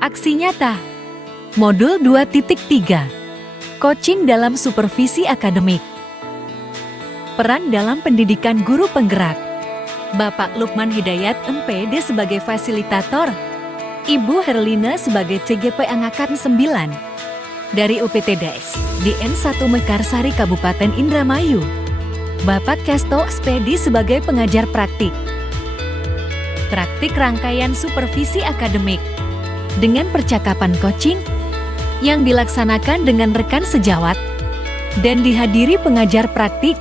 Aksi nyata. Modul 2.3. Coaching dalam supervisi akademik. Peran dalam pendidikan guru penggerak. Bapak Lukman Hidayat MPD sebagai fasilitator. Ibu Herlina sebagai CGP Angkatan 9. Dari UPTDS, di N1 Mekarsari Kabupaten Indramayu. Bapak Kesto SPD sebagai pengajar praktik. Praktik rangkaian supervisi akademik. Dengan percakapan coaching yang dilaksanakan dengan rekan sejawat dan dihadiri pengajar praktik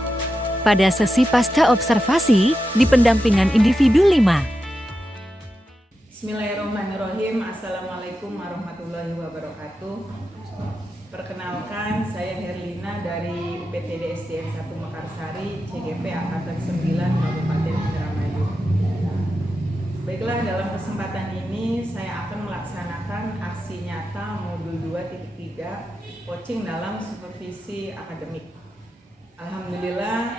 pada sesi pasca observasi di pendampingan individu 5. Bismillahirrahmanirrahim. Assalamualaikum warahmatullahi wabarakatuh. Perkenalkan, saya Herlina dari UPTD SDN 1 Mekarsari, CGP Angkatan 9 Kabupaten Indramayu. Baiklah, dalam kesempatan ini saya akan melaksanakan aksi nyata modul 2.3 coaching dalam supervisi akademik. Alhamdulillah,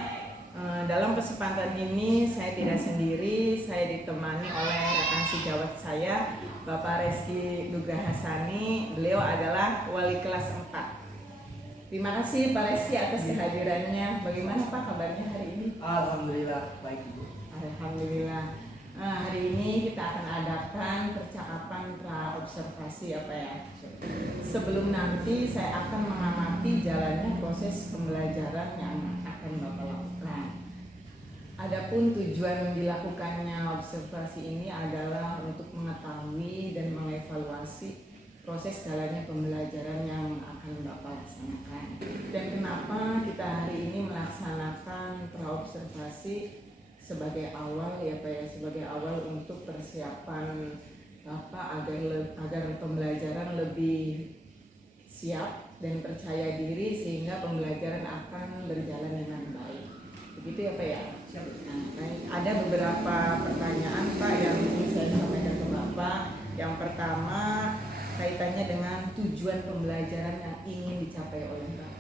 dalam kesempatan ini saya tidak sendiri, saya ditemani oleh rekan sejawat saya, Bapak Reski Duga Hasani. Beliau adalah wali kelas 4. Terima kasih Pak Reski atas kehadirannya. Bagaimana Pak kabarnya hari ini? Alhamdulillah, baik Ibu. Alhamdulillah. Nah, hari ini kita akan adakan percakapan pra-observasi Sebelum nanti saya akan mengamati jalannya proses pembelajaran yang akan Bapak lakukan. Adapun tujuan dilakukannya observasi ini adalah untuk mengetahui dan mengevaluasi proses jalannya pembelajaran yang akan Bapak laksanakan. Dan kenapa kita hari ini melaksanakan pra-observasi sebagai awal sebagai awal untuk persiapan Bapak agar pembelajaran lebih siap dan percaya diri sehingga pembelajaran akan berjalan dengan baik. Begitu ya Pak ya? Nah, ada beberapa pertanyaan Pak yang ingin saya sampaikan ke Bapak. Yang pertama kaitannya dengan tujuan pembelajaran yang ingin dicapai oleh Bapak.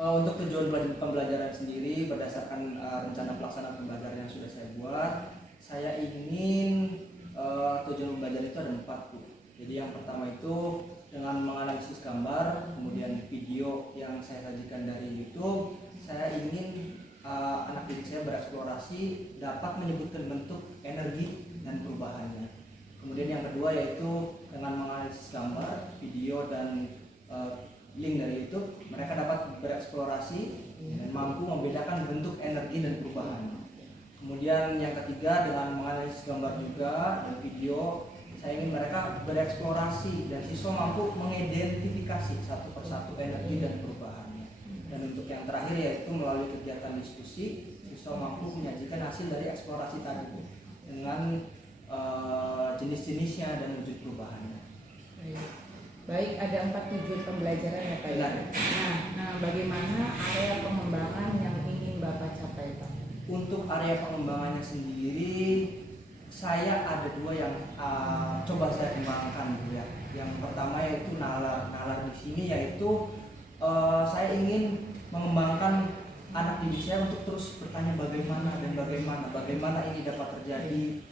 Untuk tujuan pembelajaran sendiri berdasarkan rencana pelaksanaan pembelajaran yang sudah saya buat, saya ingin tujuan pembelajaran itu ada 4 Bu. Jadi yang pertama itu dengan menganalisis gambar, kemudian video yang saya sajikan dari YouTube, saya ingin anak didik saya bereksplorasi dapat menyebutkan bentuk, energi, dan perubahannya. Kemudian yang kedua yaitu dengan menganalisis gambar, video, dan link dari YouTube, mereka dapat bereksplorasi dan mampu membedakan bentuk, energi, dan perubahan. Kemudian yang ketiga dengan menganalisis gambar juga dan video, saya ingin mereka bereksplorasi dan siswa mampu mengidentifikasi satu persatu energi dan perubahannya. Dan untuk yang terakhir yaitu melalui kegiatan diskusi, siswa mampu menyajikan hasil dari eksplorasi tadi dengan jenis-jenisnya dan wujud perubahannya. Baik, ada 4 tujuan pembelajaran ya Pak. Nah, bagaimana area pengembangan yang ingin Bapak capai Pak? Untuk area pengembangannya sendiri, saya ada 2 yang coba saya kembangkan dulu ya. Yang pertama yaitu nalar. Nalar di sini yaitu saya ingin mengembangkan anak didik saya untuk terus bertanya bagaimana ini dapat terjadi,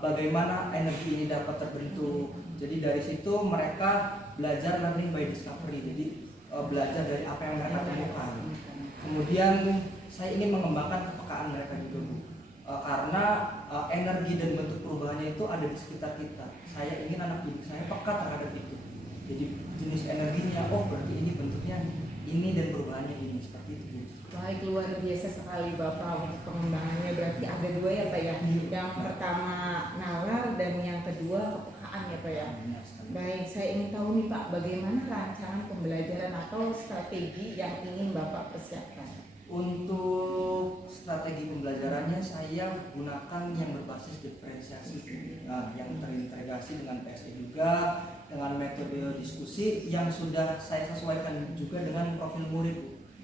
bagaimana energi ini dapat terbentuk. Jadi dari situ mereka belajar learning by discovery. Jadi belajar dari apa yang mereka temukan. Kemudian saya ingin mengembangkan kepekaan mereka juga Bu. Karena energi dan bentuk perubahannya itu ada di sekitar kita. Saya ingin anak didik saya peka terhadap itu. Jadi jenis energinya, oh berarti ini bentuknya ini dan perubahannya ini, seperti itu. Baik, luar biasa sekali Bapak untuk pengembangannya. Berarti ada 2 ya Pak ya. Yang pertama nalar dan yang kedua kepekaan ya Pak ya. Baik, saya ingin tahu nih Pak, bagaimana rancangan pembelajaran atau strategi yang ingin Bapak persiapkan? Untuk strategi pembelajarannya saya gunakan yang berbasis diferensiasi, yang terintegrasi dengan PSE juga, dengan metode diskusi yang sudah saya sesuaikan juga dengan profil murid.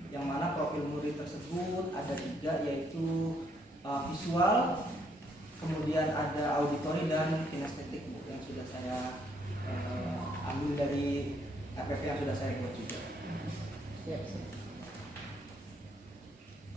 Yang mana profil murid tersebut ada 3, yaitu visual, kemudian ada auditori dan kinestetik yang sudah saya ambil dari APP yang sudah saya buat juga.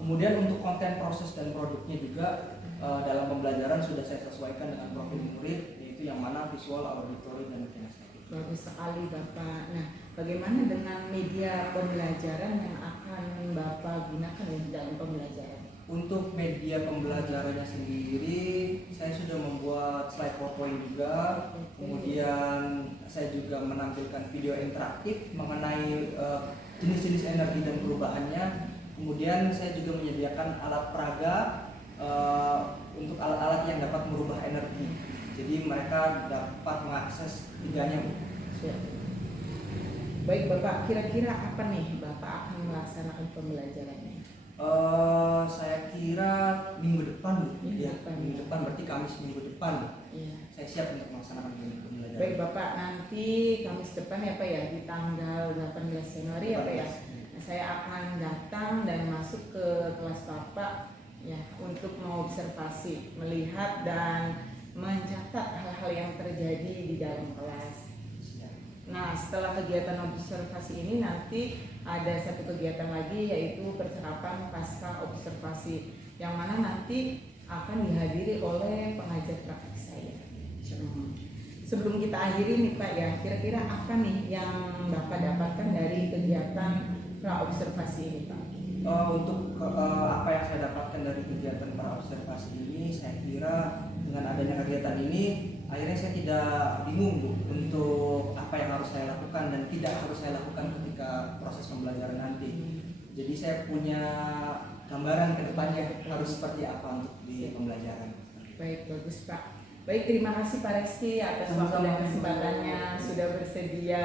Kemudian untuk konten, proses, dan produknya juga dalam pembelajaran sudah saya sesuaikan dengan profil murid, yaitu yang mana visual, auditori, dan kinestetik. sekali Bapak. Nah, bagaimana dengan media pembelajaran yang akan Bapak gunakan dalam pembelajaran? Untuk media pembelajarannya sendiri, saya sudah membuat slide PowerPoint juga. Kemudian saya juga menampilkan video interaktif mengenai jenis-jenis energi dan perubahannya. Kemudian saya juga menyediakan alat peraga untuk alat-alat yang dapat merubah energi. Jadi mereka dapat mengakses tiganya, Bu. Baik Bapak, kira-kira apa nih Bapak akan melaksanakan pembelajarannya? Saya kira minggu depan, Bu. Minggu Ya, depan. minggu depan berarti Kamis minggu depan. Iya. Saya siap untuk melaksanakan pembelajaran. Baik Bapak, nanti Kamis depan ya Pak ya, di tanggal 18 Januari ya Pak ya. Nah, saya akan datang dan masuk ke kelas Bapak ya untuk mengobservasi, melihat dan mencatat hal-hal yang terjadi di dalam kelas. Nah, setelah kegiatan observasi ini nanti ada satu kegiatan lagi yaitu percakapan pasca observasi yang mana nanti akan dihadiri oleh pengajar praktik saya. Sebelum kita akhiri nih Pak ya, kira-kira apa nih yang Bapak dapatkan dari kegiatan pra-observasi ini Pak? Untuk apa yang saya dapatkan dari kegiatan pra-observasi ini, saya kira dengan adanya kegiatan ini akhirnya saya tidak bingung, Bu, untuk apa yang harus saya lakukan dan tidak harus saya lakukan ketika proses pembelajaran nanti. Jadi saya punya gambaran ke depannya harus seperti apa untuk di pembelajaran. Baik, bagus Pak. Baik, terima kasih Pak Reski atas waktu dan kesempatannya sudah bersedia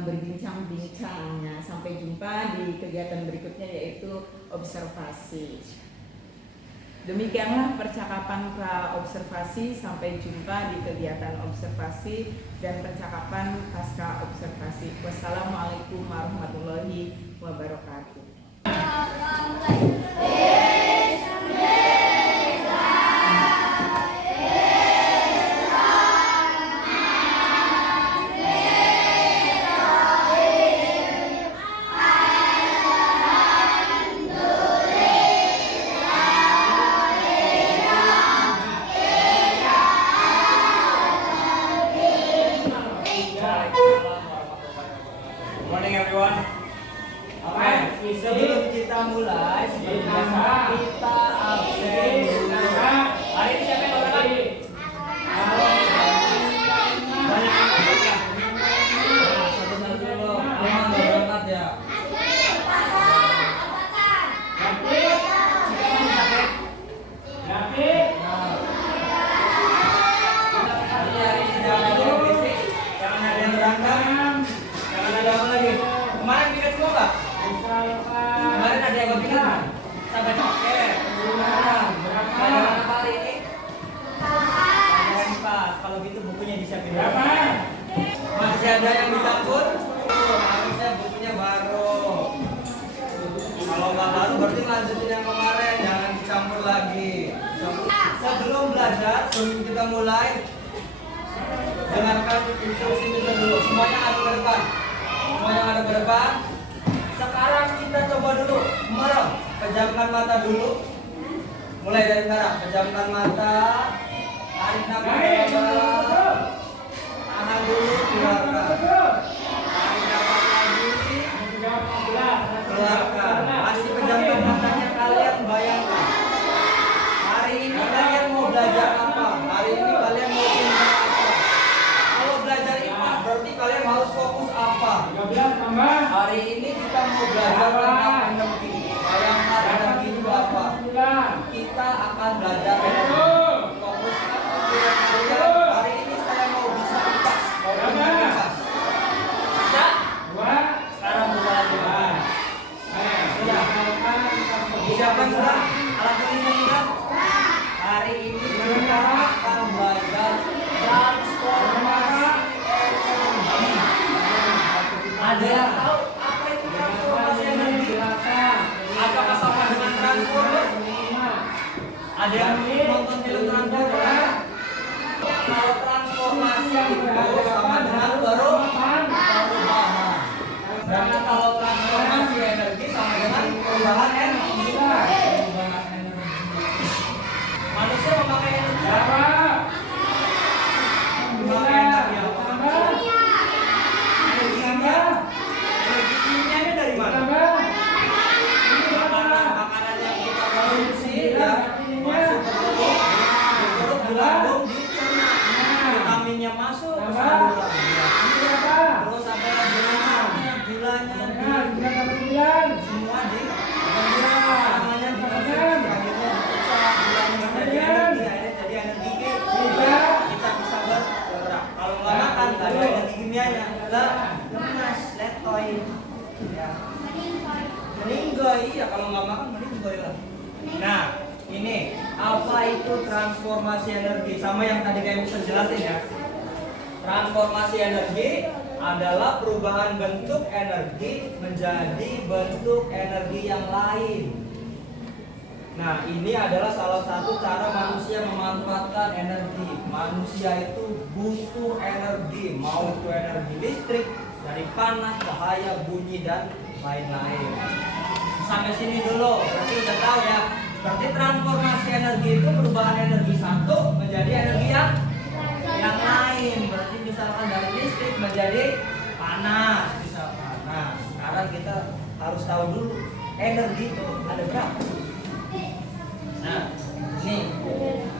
berbincang-bincang. Sampai jumpa di kegiatan berikutnya yaitu observasi. Demikianlah percakapan pra-observasi. Sampai jumpa di kegiatan observasi dan percakapan pasca observasi. Wassalamualaikum warahmatullahi wabarakatuh. Morning everyone. Oke, sebelum kita mulai, seperti biasa kita absen dulu. Hari ini siapa yang olahraga? Banyak yang olahraga. Satu-satu dulu. Aman berangkat ya. Hari ini jangan ada yang berisik, jangan ada yang berantem, jangan ada apa lagi. Kemarin bikin semua nggak? Kemarin ada yang bikin sampai oke. Pelajaran apa hari ini? Pelajaran pas. Kalau gitu bukunya disiapin. Berapa? Masih ada yang dicampur? Harusnya bukunya baru. Kalau nggak baru berarti lanjutin yang kemarin, jangan dicampur lagi. Sebelum belajar, sebelum kita mulai, dengarkan instruksi kita dulu. Semuanya ada ke depan. Semuanya ada ke depan. Sekarang kita coba dulu merem. Pejamkan mata dulu. Mulai dari sekarang. Pejamkan mata. Tarik nafas dalam. Tahan dulu, keluarkan. Tarik nafas lagi. Keluarkan. Masih pejamkan matanya, kalian bayangkan. Hari ini kalian mau belajar apa? Hari ini kalian mau pintar apa? Kalau belajar IPA berarti kalian harus fokus apa? 13 tambah. Hari ini kita mau belajar tentang energi. Bayangkan energi itu apa? 9. Kita akan belajar energi. Fokuskan pikiran kalian. Hari ini saya mau bisa IPA. Mau pintar IPA. Bisa? 2. Sekarang buka lagi. Sudah. Disiapkan sudah? Alat tulisnya sudah? Hari ini kita akan belajar transformasi energi. Ada yang tahu apa itu transformasi energi? Apakah sama dengan transformer? Ada yang nonton film transformer? Kalau transformasi itu sama dengan perubahan. Sedangkan kalau transformasi energi sama dengan perubahan energi. Manusia memakai energi apa? Memakai energi apa? kimianya adalah lemas, letoy, ya. Meninggoy, iya kalau nggak makan meninggoy lah. Nah, ini apa itu transformasi energi? Sama yang tadi kayak bisa jelasin ya. Transformasi energi adalah perubahan bentuk energi menjadi bentuk energi yang lain. Nah, ini adalah salah satu cara manusia memanfaatkan energi. Manusia itu butuh energi, mau itu energi listrik dari panas, cahaya, bunyi dan lain-lain. Sampai sini dulu, berarti udah tahu ya. Berarti transformasi energi itu perubahan energi satu menjadi energi yang lain. Berarti misalkan dari listrik menjadi panas, misalkan. Nah, sekarang kita harus tahu dulu energi itu ada berapa. Nah, nih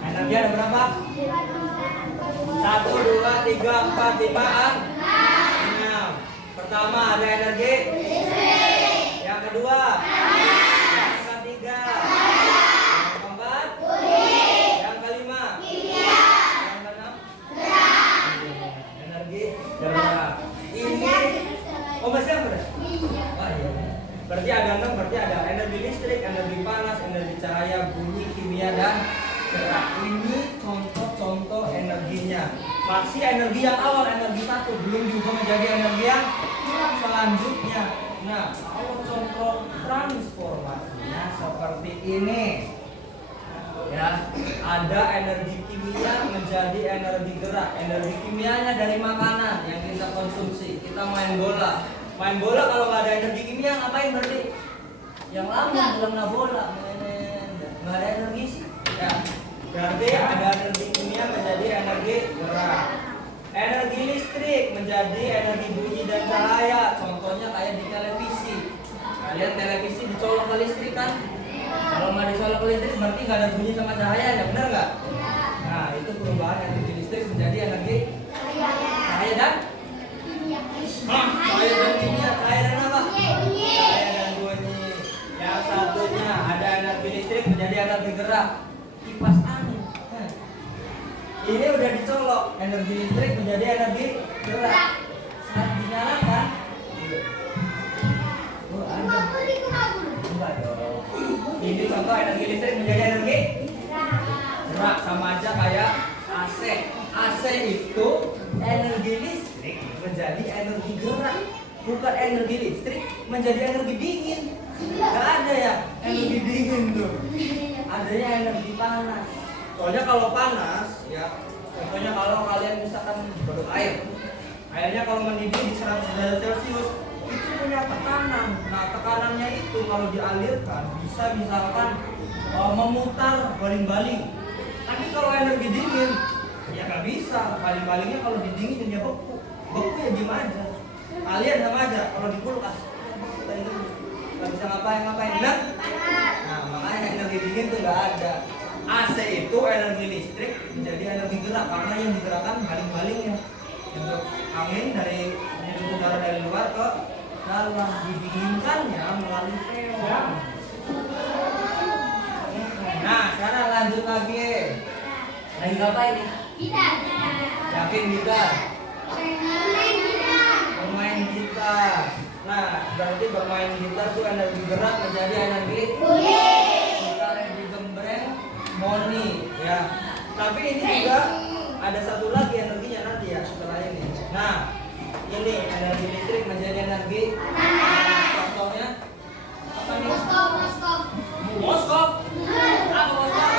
energi ada berapa? 1, 2, 3, 4, 5, 6. Pertama ada energi listrik. Yang kedua yang ketiga, yang keempat yang kelima, yang keenam energi gerak. Ini masih apa dah? Oh iya. Berarti ada 6, berarti ada energi listrik, energi panas, energi cahaya, bunyi, kimia, dan gerak. Ini contoh-contoh energinya. Masih energi yang awal, energi satu, belum juga menjadi energi yang selanjutnya. Nah, kalau contoh transformasinya seperti ini. Ya, ada energi kimia menjadi energi gerak. Energi kimianya dari makanan yang kita konsumsi. Kita main bola. Main bola kalau nggak ada energi kimia ngapain berarti? Yang lama bilang nggak bola, nggak ada energi sih. Ya, berarti ada energi kimia menjadi energi gerak. Energi listrik menjadi energi bunyi dan cahaya. Contohnya kayak di televisi. Kalian televisi dicolok ke listrik kan? Kalau nggak dicolok ke listrik berarti nggak ada bunyi sama cahaya, ya benar nggak? Nah, itu perubahan energi listrik menjadi energi cahaya dan cahaya dan kimia, cahaya dan apa? Cahaya dan bunyi. Yang satunya ada energi listrik menjadi energi gerak. Kipas angin. Ini udah dicolok, energi listrik menjadi energi gerak. Saat dinyalakan, enggak dong. Ini contoh energi listrik menjadi energi gerak, sama aja kayak AC. AC itu energi listrik menjadi energi gerak, bukan energi listrik menjadi energi dingin. Gak ada ya energi dingin tuh, adanya energi panas. Soalnya kalau panas ya, contohnya kalau kalian misalkan berut air, airnya kalau mendidih di 100 derajat Celcius itu punya tekanan. Nah, tekanannya itu kalau dialirkan bisa misalkan memutar baling-baling. Tapi kalau energi dingin ya nggak bisa, baling-balingnya kalau didinginin ya beku ya gimana aja. Kalian sama aja kalau di kulkas nggak bisa ngapain. Nah, makanya energi dingin tuh nggak ada. AC itu energi listrik menjadi energi gerak karena yang digerakkan baling-balingnya. Untuk angin dari menyedot udara dari luar ke dalam, didinginkannya melalui freon. Nah, sekarang lanjut lagi. Lagi ngapain nih? Yakin gitar? Bermain gitar. Nah, berarti bermain gitar tuh energi gerak menjadi energi gitar yang digembreng moni ya. Tapi ini juga ada satu lagi energinya nanti ya setelah ini. Nah, ini energi listrik menjadi energi. Contohnya apa nih? Moskov. Apa Moskov?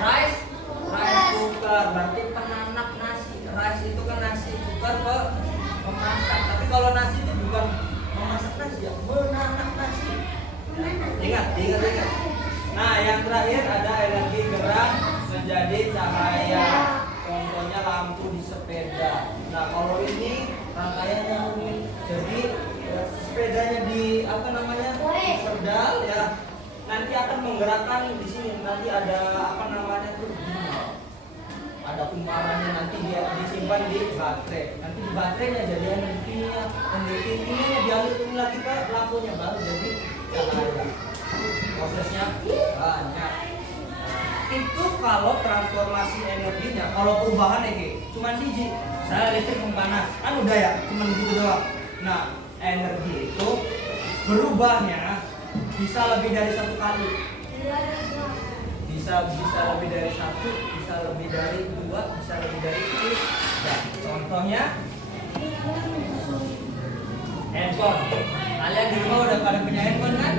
Rice cooker berarti penanak nasi. Rice itu kan nasi, cooker memasak. Tapi kalau nasi itu bukan memasak nasi ya, menanak nasi. Ingat. Nah, yang terakhir ada energi gerak menjadi cahaya. Contohnya lampu di sepeda. Nah, kalau ini rangkaiannya rumit. Jadi sepedanya di pedal ya. Nanti akan menggerakkan di sini. Nanti ada tuh ada kumparannya, nanti dia disimpan di baterai. Nanti di baterainya jadi energinya, energinya dialirkan lagi ke lampunya baru jadi cahaya. Prosesnya banyak. itu kalau transformasi energinya, kalau perubahan cuman biji. Saya listrik panas, kan udah ya, cuman gitu doang. Nah, energi itu berubahnya bisa lebih dari satu kali. Bisa lebih dari satu, bisa lebih dari dua, bisa lebih dari itu. Nah, contohnya handphone. Kalian di rumah udah pada punya handphone kan?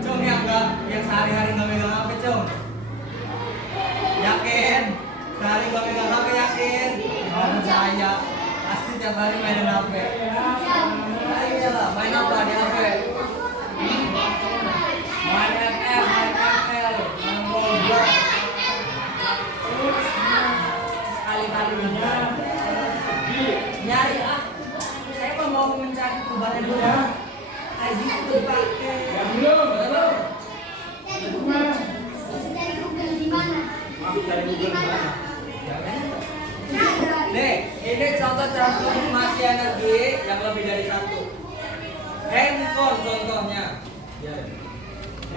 Cung yang enggak, yang sehari-hari nggak megang HP, Cung. Yakin? Sehari nggak megang HP, yakin? Oh, percaya. Pasti tiap hari mainin HP. Nah, iyalah, main apa di HP? Main FF, main ML, main Roblox. Kali-kali nyari saya mau mencari perubahan dulu. Kayak gitu dipakai. Ya belum. Dari Google di mana? Dari Google mana? Nih, ini contoh transformasi energi yang lebih dari satu. Handphone contohnya.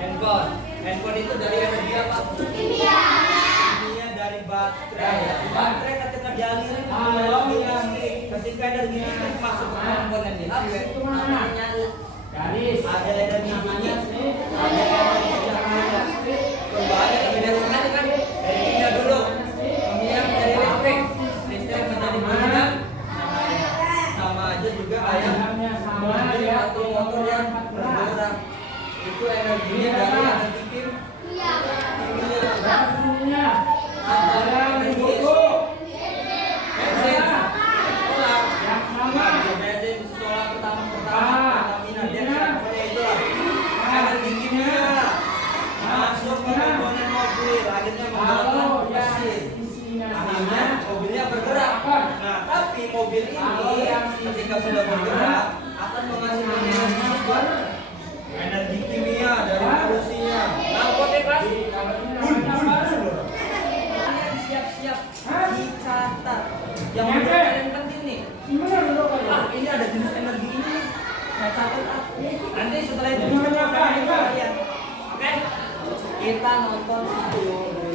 Handphone itu dari energi apa? Kimia dari baterai. Baterai ketika dialirin ketika energi listrik masuk ke komponen di HP, namanya Garis. ada energi dingin, ada energi cahaya. Perubahannya lebih dari sekali kan? Dari kimia dulu, kimia menjadi listrik menjadi dingin. Sama aja juga kayak mobil atau motor yang bergerak. Itu energinya dari energi kimia. Ada energi bensin, solar, bensin, solar Pertamina, dia itu energi kimia masuk ke komponen mobil, akhirnya menggerakkan mesin. Akhirnya mobilnya bergerak. Nah, tapi mobil ini ketika sudah bergerak akan menghasilkan energi kimia dari polusinya. Nah, kan? Kalian siap-siap dicatat. Yang paling penting nih. Ini ada jenis energi ini. Saya catat. Nanti setelah itu kita kalian. Oke? Kita nonton video dulu.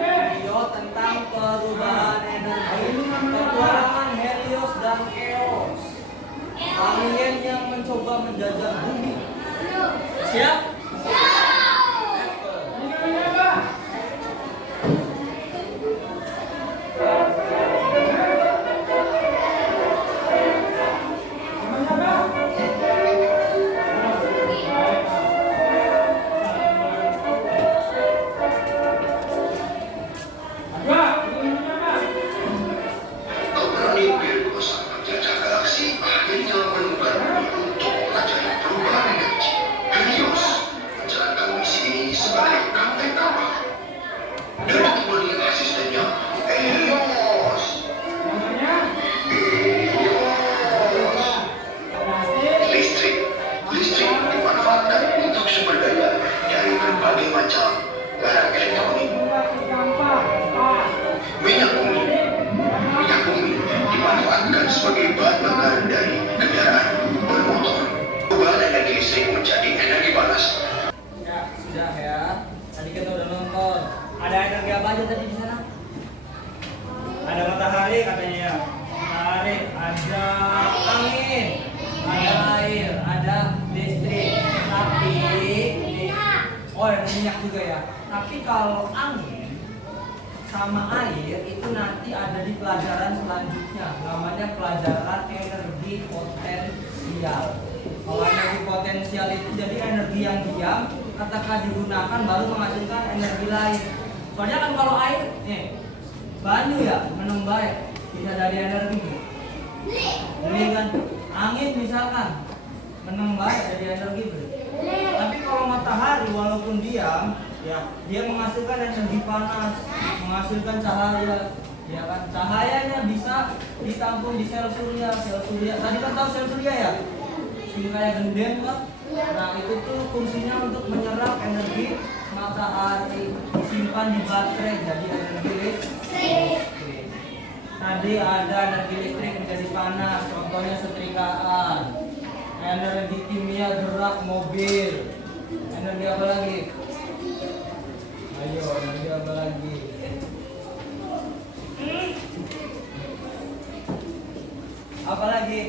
Video tentang perubahan energi, petualangan Helios dan Eos. Alien yang mencoba menjajah bumi. Siap? Keberanian Virgo sang penjajah galaksi akhirnya menemukan untuk pelajari perubahan energi. Helios menjalankan misi ini sebagai kapten kapal dan ditemani asistennya Helios. Listrik dimanfaatkan untuk sumber daya dari berbagai macam barang elektronik. Minyak bumi dimanfaatkan sebagai bahan bakar dari kendaraan bermotor. Perubahan energi listrik menjadi energi panas. Ya, sudah ya. Tadi kita udah nonton. Ada energi apa aja tadi di sana? Ada matahari katanya ya. Matahari, ada angin, ada air, ada listrik. Tapi ada minyak juga ya. Tapi kalau angin sama air itu nanti ada di pelajaran selanjutnya, namanya pelajaran energi potensial. Kalau energi potensial itu jadi energi yang diam ketika digunakan baru menghasilkan energi lain. Soalnya kan kalau air banyu ya meneng baik bisa dari energi. Jadi kan angin misalkan meneng baik dari energi. Tapi kalau matahari walaupun diam ya dia menghasilkan energi panas, menghasilkan cahaya, ya kan? Cahayanya bisa ditampung di sel surya. Tadi kan tahu sel surya ya? Sehingga kayak gendeng kan? Nah itu tuh fungsinya untuk menyerap energi matahari, disimpan di baterai jadi energi listrik. Tadi ada energi listrik menjadi panas, contohnya setrikaan. Energi kimia gerak mobil. Energi apa lagi? Ayo, energi apa lagi? Apa lagi?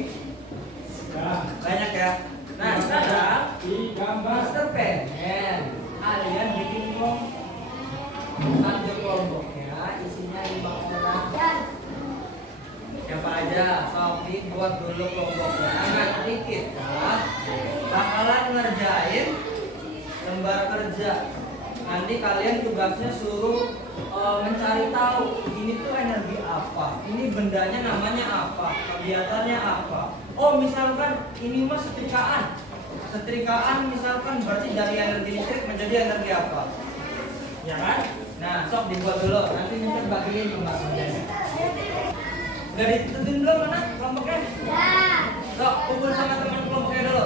Banyak ya. Nah, sekarang master pengen kalian bikin kelompoknya isinya 5 orang. Siapa aja, sok buat dulu kelompoknya. Nanti kita bakalan ngerjain lembar kerja. Nanti kalian tugasnya suruh mencari tahu ini tuh energi apa, ini bendanya namanya apa, kegiatannya apa. Oh misalkan ini mah setrikaan, misalkan berarti dari energi listrik menjadi energi apa, ya kan? Nah sok dibuat dulu, nanti minta bagiin lembar kerjanya. Udah ditentuin belum mana kelompoknya? Sok kumpul sama teman kelompoknya dulu,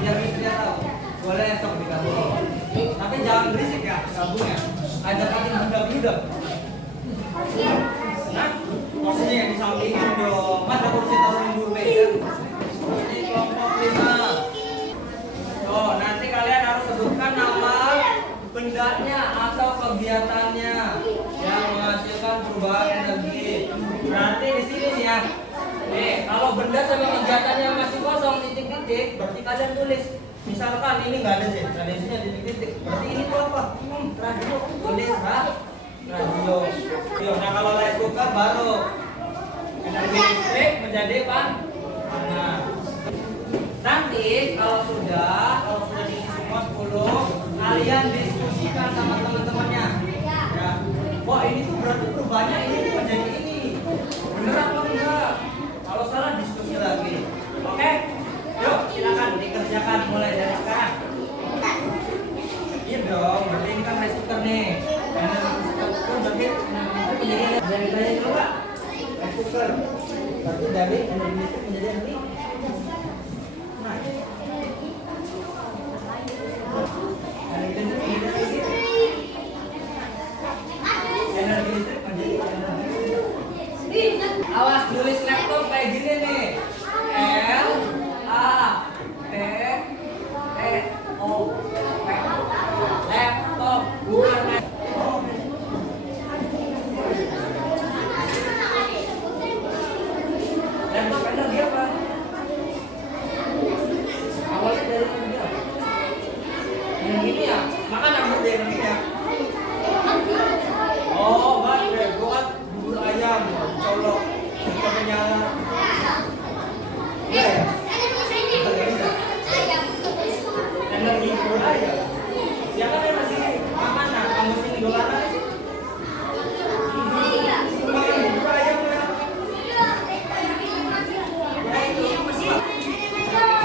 biar dia tahu. Boleh sok digabung, tapi jangan berisik ya gabung ya. Ajakin budak-budak. Nah, posisinya yang di sampingin dong. Mas aku kursi taruhin dulu meja. Ini kelompok 5. Oh, nanti kalian harus sebutkan nama bendanya atau kegiatannya yang menghasilkan perubahan energi. Berarti di sini nih ya. Nih, kalau benda sama kegiatannya masih kosong titik-titik, berarti kalian tulis. Misalkan ini nggak ada sih, nggak ada isinya titik-titik. Berarti ini tuh apa? Radio. Tulis radio. Yo, nah kalau rice cooker baru energi listrik menjadi panas. Nanti kalau sudah diisi semua 10, kalian diskusikan sama teman-temannya. Ya. Wah ini tuh berarti perubahannya ini tuh menjadi ini. Bener apa enggak? Kalau salah diskusi lagi. Oke? Yuk silakan dikerjakan mulai dari sekarang. Iya dong, berarti ini kan rice cooker nih. Berarti dari dulu Pak. Rice cooker. Berarti dari energi listrik menjadi energi. Nah. Energi listrik menjadi energi. Awas tulis laptop kayak gini nih. L A P E O P. Laptop bukan laptop. Laptop energi apa? Awalnya dari energi apa? Energi ini ya, makan apa dari energi ya? Oh, baterai, buat bubur ayam, colok, pakai nyala. Iya ya? Energi bubur ayam. Siapa yang masih makan nah? Kamu sini dolar aja. Makan bubur ayam ya. Nah itu masih.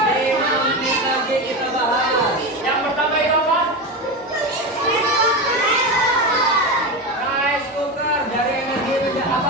5 menit lagi kita bahas. Yang pertama itu apa? Rice cooker dari energi menjadi apa?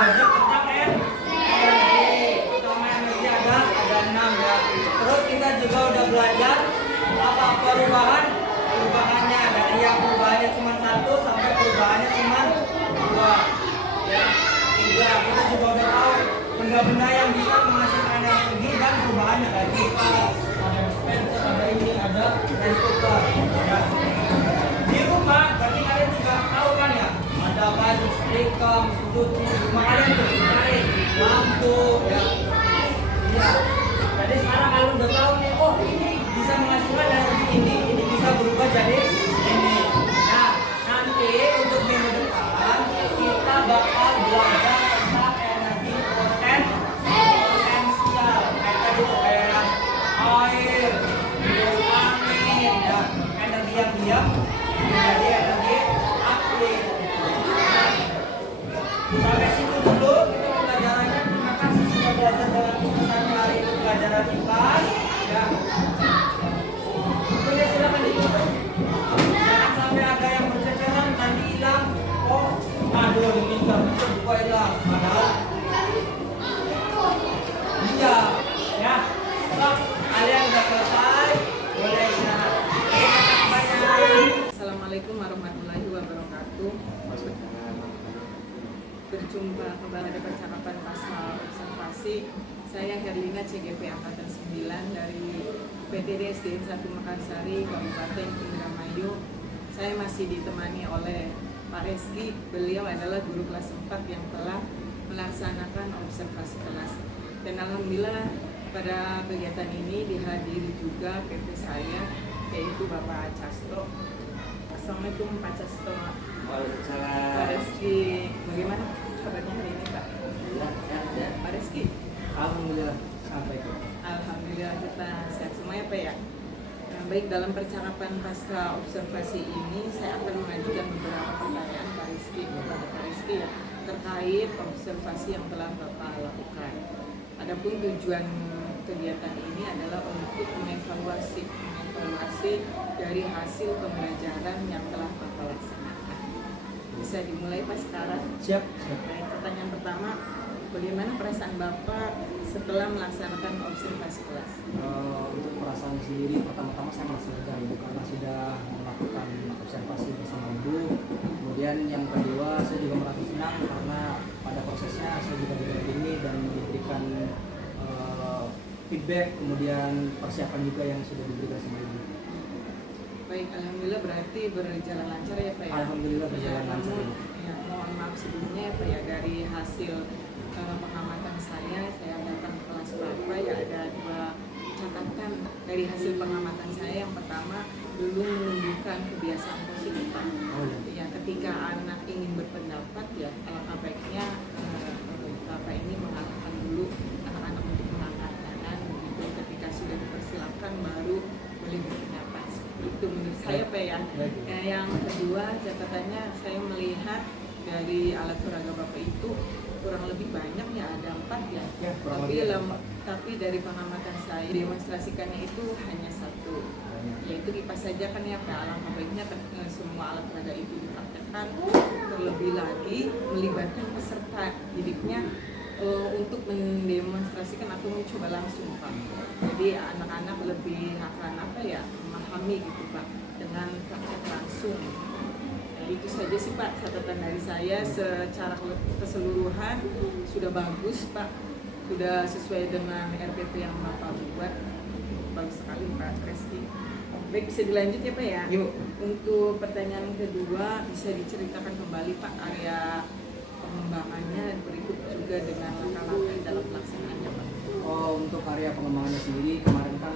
belajar tentang energi. Pertama energi ada 6 ya. Terus kita juga udah belajar apa perubahannya dari yang perubahannya cuma 1 sampai perubahannya cuma 2 ya. 3 kita juga udah tahu benda-benda yang bisa menghasilkan energi dan perubahannya ada kipas, ada dispenser, ada ini, ada rice cooker ya. Di rumah berarti kalian juga tahu kan ya, ada baju setrika, mesin cuci, rumah kalian tuh dicari lampu ya. Iya. Jadi sekarang kalian udah tahu nih, oh ini bisa menghasilkan energi ini bisa berubah jadi ini. Nah nanti untuk minggu depan kita bakal belajar tentang energi potensial kayak tadi tuh kayak air, angin ya, energi yang diam menjadi energi aktif. Sampai situ dulu kita pembelajarannya. Terima kasih sudah belajar dengan kita sampai hari ini pelajaran IPAS ya. Oke, silakan ditutup. Jangan sampai ada yang berceceran nanti hilang. Oh, aduh ini nggak bisa buka hilang. Padahal iya ya. Stop. Kalian udah selesai. Boleh istirahat. Terima kasih banyak. Assalamualaikum warahmatullahi wabarakatuh. Berjumpa kembali pada percakapan pasal observasi. Saya Herlina CGP Angkatan 9 dari PTD SDN 1 Mekarsari, Kabupaten Indramayu. Saya masih ditemani oleh Pak Reski. Beliau adalah guru kelas 4 yang telah melaksanakan observasi kelas. Dan alhamdulillah pada kegiatan ini dihadiri juga PP saya, yaitu Bapak Casto. Assalamualaikum Pak Casto. Waalaikumsalam. Pak Reski, bagaimana kabarnya hari ini Pak? Ya. Pak Reski, Alhamdulillah sampai itu. alhamdulillah kita sehat semua ya Pak ya. Nah, baik, dalam percakapan pasca observasi ini saya akan mengajukan beberapa pertanyaan Pak Reski kepada Pak Reski ya, terkait observasi yang telah Bapak lakukan. Adapun tujuan kegiatan ini adalah untuk mengevaluasi dari hasil pembelajaran yang telah Bapak laksanakan. Bisa dimulai Pak sekarang. Siap. Baik, pertanyaan pertama, bagaimana perasaan Bapak setelah melaksanakan observasi kelas? Untuk perasaan sendiri, pertama-tama saya merasa lega ya, karena sudah melakukan observasi bersama Ibu. Kemudian yang kedua, saya juga merasa senang karena pada prosesnya saya juga didampingi dan diberikan feedback, kemudian persiapan juga yang sudah diberikan sama Ibu. Baik, alhamdulillah berarti berjalan lancar ya Pak ya? Alhamdulillah berjalan lancar. Ya, mohon maaf sebelumnya ya Pak ya, dari hasil pengamatan saya datang ke kelas Bapak ya, ada 2 catatan dari hasil pengamatan saya. Yang pertama, belum menunjukkan kebiasaan positif Pak. Ya, ketika anak ingin berpendapat ya, alangkah baiknya Bapak ini mengarahkan dulu anak-anak untuk mengangkat tangan begitu. Ketika sudah dipersilakan baru boleh berpendapat. Itu menurut saya Pak ya. Yang kedua, catatannya saya melihat dari alat peraga Bapak itu kurang lebih banyak ya, ada 4 ya. Tapi dari pengamatan saya demonstrasikannya itu hanya 1, yaitu kipas saja kan ya Pak. Alangkah baiknya semua alat peraga itu dipraktekkan, terlebih lagi melibatkan peserta didiknya untuk mendemonstrasikan atau mencoba langsung Pak. Jadi anak-anak lebih akan memahami gitu Pak dengan praktek langsung. Nah, itu saja sih Pak catatan dari saya. Secara keseluruhan sudah bagus Pak, sudah sesuai dengan RPP yang Bapak buat. Bagus sekali Pak Reski. Baik, bisa dilanjut ya Pak ya. Yuk. Untuk pertanyaan kedua, bisa diceritakan kembali Pak area pengembangannya, berikut juga dengan langkah-langkah dalam pelaksanaannya Pak. Untuk area pengembangannya sendiri, kemarin kan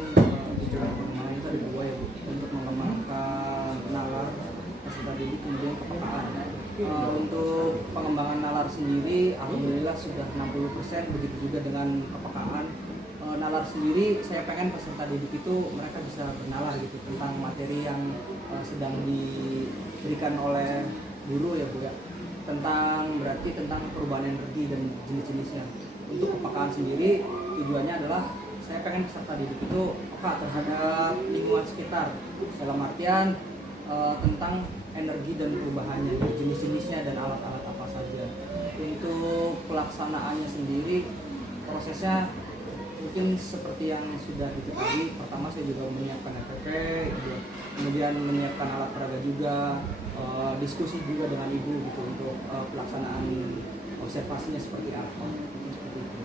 tujuan pengembangan itu ada 2 ya Bu, untuk mengembangkan nalar peserta didik, kemudian kepekaan. Untuk pengembangan nalar sendiri, alhamdulillah sudah 60%, begitu juga dengan kepekaan. Nalar sendiri, saya pengen peserta didik itu mereka bisa bernalar gitu tentang materi yang sedang diberikan oleh guru ya Bu ya, berarti tentang perubahan energi dan jenis-jenisnya. Untuk kepekaan sendiri, tujuannya adalah saya pengen peserta didik itu peka terhadap lingkungan sekitar, dalam artian tentang energi dan perubahannya, jenis-jenisnya dan alat-alat apa saja. Untuk pelaksanaannya sendiri prosesnya mungkin seperti yang sudah diketahui. Pertama saya juga menyiapkan FPP, kemudian menyiapkan alat peraga juga, diskusi juga dengan ibu gitu untuk pelaksanaan observasinya seperti apa. Seperti itu.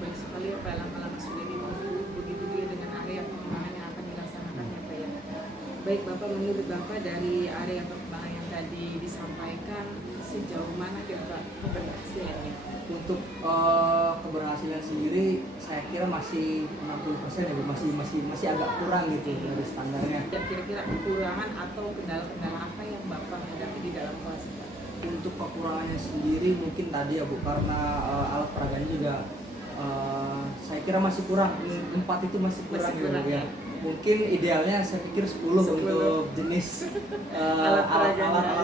Baik sekali ya Pak, langkah-langkah sudah ditempuh, begitu juga dengan area pengembangan yang akan dilaksanakan ya Pak ya. Baik Bapak, menurut Bapak dari area pengembangan yang tadi disampaikan, sejauh mana kira-kira keberhasilannya? Untuk keberhasilan sendiri saya kira masih 60% ya Bu, masih agak kurang gitu dari standarnya. Dan kira-kira kekurangan atau kendala-kendala apa yang Bapak hadapi di dalam kelas Pak? Untuk kekurangannya sendiri mungkin tadi ya Bu, karena alat peraganya juga saya kira masih kurang, 4 itu masih kurang, Masih kurang, ya. ya. Mungkin idealnya saya pikir 10 untuk jenis alat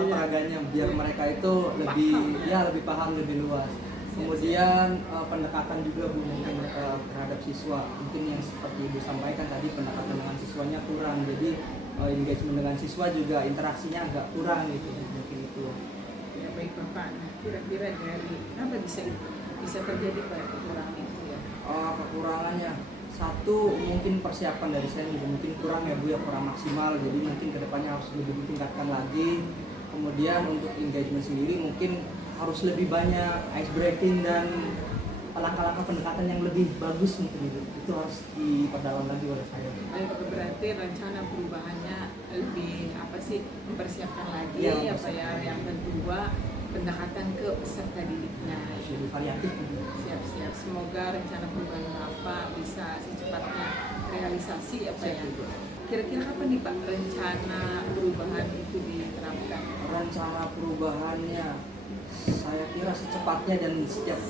peraganya biar mereka itu lebih paham, lebih luas. Kemudian pendekatan juga Bu mungkin terhadap siswa, mungkin yang seperti Ibu sampaikan tadi pendekatan dengan siswanya kurang, jadi engagement dengan siswa juga interaksinya agak kurang gitu, mungkin itu. Ya baik Bapak, nah kira-kira dari apa bisa terjadi Pak kekurangan itu ya? Kekurangannya satu mungkin persiapan dari saya juga mungkin kurang ya Bu ya, kurang maksimal, jadi mungkin kedepannya harus lebih ditingkatkan lagi. Kemudian untuk engagement sendiri mungkin harus lebih banyak ice breaking dan langkah-langkah pendekatan yang lebih bagus mungkin itu harus diperdalam lagi oleh saya. Baik, berarti rencana perubahannya lebih mempersiapkan lagi Ya, apa ya. Yang kedua, pendekatan ke peserta didiknya. Lebih variatif. Siap-siap, semoga rencana perubahan Bapak bisa secepatnya realisasi apa ya. Kira-kira kapan nih Pak rencana perubahan itu diterapkan? Rencana perubahannya saya kira secepatnya dan setiap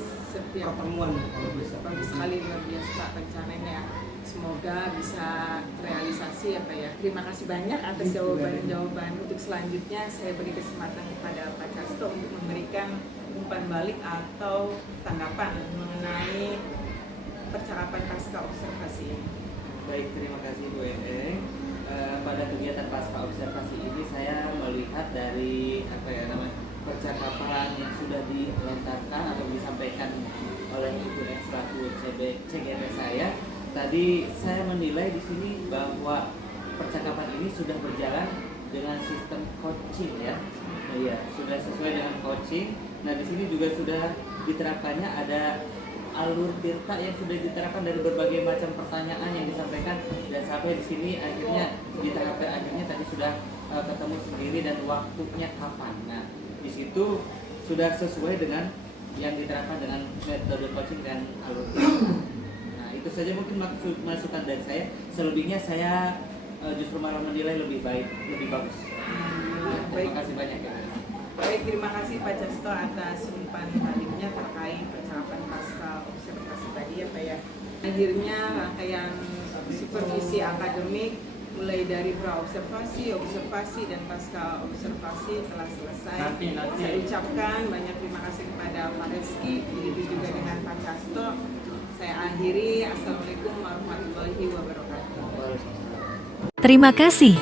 pertemuan kalau bisa. Bagus sekali, luar biasa Pak rencananya. Semoga bisa terrealisasi ya Pak ya. Terima kasih banyak atas jawaban-jawaban. Untuk selanjutnya saya beri kesempatan kepada Pak Casto untuk memberikan umpan balik atau tanggapan mengenai percakapan pasca observasi ini. Baik, terima kasih Bu Eng. Pada kegiatan pasca observasi ini saya melihat dari percakapan yang sudah dilontarkan atau disampaikan oleh Ibu Eng selaku CGT saya. Tadi saya menilai di sini bahwa percakapan ini sudah berjalan dengan sistem coaching ya. Iya, sudah sesuai dengan coaching. Nah, di sini juga sudah diterapkannya ada alur tirta yang sudah diterapkan dari berbagai macam pertanyaan yang disampaikan, dan sampai di sini akhirnya diterapkan, akhirnya tadi sudah ketemu sendiri dan waktunya kapan. Nah, di situ sudah sesuai dengan yang diterapkan dengan metode coaching dan alur tirta. Nah, itu saja mungkin masukan dari saya. Selebihnya saya justru malah menilai lebih baik, lebih bagus. Terima kasih banyak ya. Baik, terima kasih Pak Casto atas umpan baliknya terkait percakapan pasca observasi tadi ya Pak ya. Akhirnya rangkaian supervisi akademik mulai dari pra-observasi, observasi, dan pasca observasi telah selesai. Saya ucapkan banyak terima kasih kepada Pak Reski, begitu juga dengan Pak Casto. Saya akhiri, Assalamualaikum warahmatullahi wabarakatuh. Terima kasih.